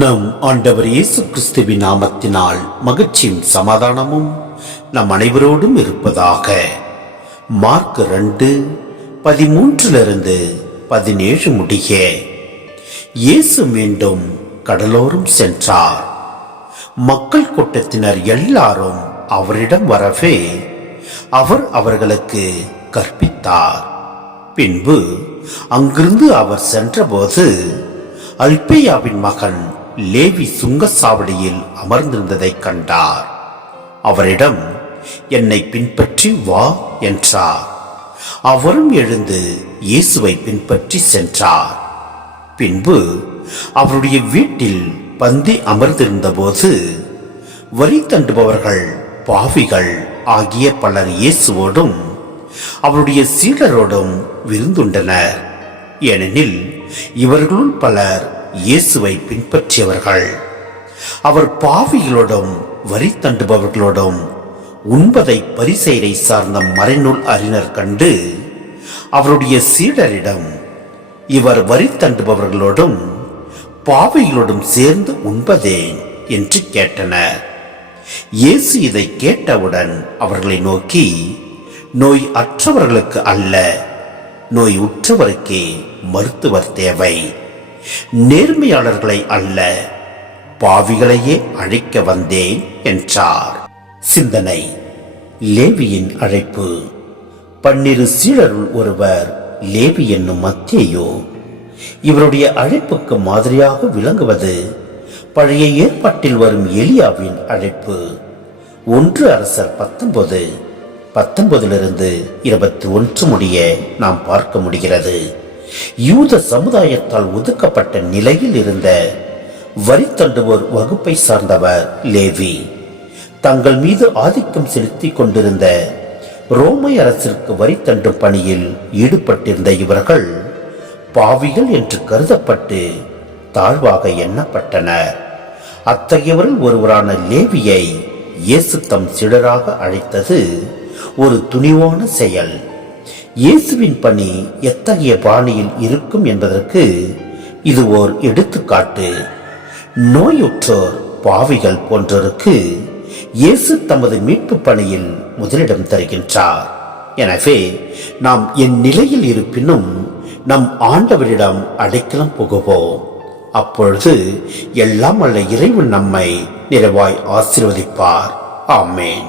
நம் ஆண்டவர் இயேசு கிறிஸ்துவின் நாமத்தினால் மகிழ்ச்சியும் சமாதானமும் நம் அனைவரோடும் இருப்பதாக. மார்க் 2:13 முடிய. இயேசு மீண்டும் கடலோரம் சென்றார். மக்கள் கூட்டத்தினர் எல்லாரும் அவரிடம் வரவே அவர் அவர்களுக்கு கற்பித்தார். பின்பு அங்கிருந்து அவர் சென்றபோது அல்பேயாவின் மகன் லேவி சுங்கசாவடியில் அமர்ந்திருந்ததைக் கண்டார். அவரிடம், என்னை பின்பற்றி வா என்றார். அவரும் எழுந்து இயேசுவை பின்பற்றி சென்றார். பின்பு அவருடைய வீட்டில் பந்தி அமர்ந்திருந்த போது வரி தண்டுபவர்கள், பாவிகள் ஆகிய பலர் இயேசுவோடும் அவருடைய சீடரோடும் விருந்துண்டனர். ஏனெனில் இவர்களுள் பலர் இயேசுவை பின்பற்றியவர்கள். அவர் பாவிகளோடும் வரி தண்டுபவர்களோடும் உண்பதை பரிசேயரை சார்ந்த மறைநூல் அறிஞர் கண்டு அவருடைய சீடரிடம், இவர் வரி தண்டுபவர்களோடும் பாவிகளோடும் சேர்ந்து உண்பதேன் என்று கேட்டனர். இயேசு இதை கேட்டவுடன் அவர்களை நோக்கி, நோய் அற்றவர்களுக்கு அல்ல, நோய் உற்றவருக்கே மருத்துவர் தேவை. நேர்மையாளர்களை அல்ல, பாவிகளையே அழைக்க வந்தேன் என்றார். சிந்தனை. லேவியின் அழைப்பு. 12 சீடருள் ஒருவர் லேவி என்னும் மத்தேயு. இவருடைய அழைப்புக்கு மாதிரியாக விளங்குவது பழைய ஏற்பாட்டில் வரும் எலியாவின் அழைப்பு. 1 அரசர் 19:19 முடிய நாம் பார்க்க முடிகிறது. யூத சமுதாயத்தால் ஒதுக்கப்பட்ட நிலையில் இருந்த வரி தண்டுவோர் வகுப்பை சார்ந்தவர் லேவி. தங்கள் மீது ஆதிக்கம் செலுத்தி கொண்டிருந்த ரோமை அரசிற்கு வரி தண்டும் பணியில் ஈடுபட்டிருந்த இவர்கள் பாவிகள் என்று கருதப்பட்டு தாழ்வாக எண்ணப்பட்டனர். அத்தகையவரில் ஒருவரான லேவியை இயேசு தம் சீடராக அழைத்தது ஒரு துணிவான செயல். இயேசுவின் பணி எத்தகைய பாணியில் இருக்கும் என்பதற்கு இது ஓர் எடுத்துக்காட்டு. நோயுற்றோர், பாவிகள் போன்றோருக்கு இயேசு தமது மீட்பு பணியில் முதலிடம் தருகின்றார். எனவே நாம் என் நிலையில் இருப்பினும் நம் ஆண்டவரிடம் அடைக்கலம் புகுவோம். அப்பொழுது எல்லாம் வல்ல இறைவன் நம்மை நிறைவாய் ஆசீர்வதிப்பார். ஆமென்.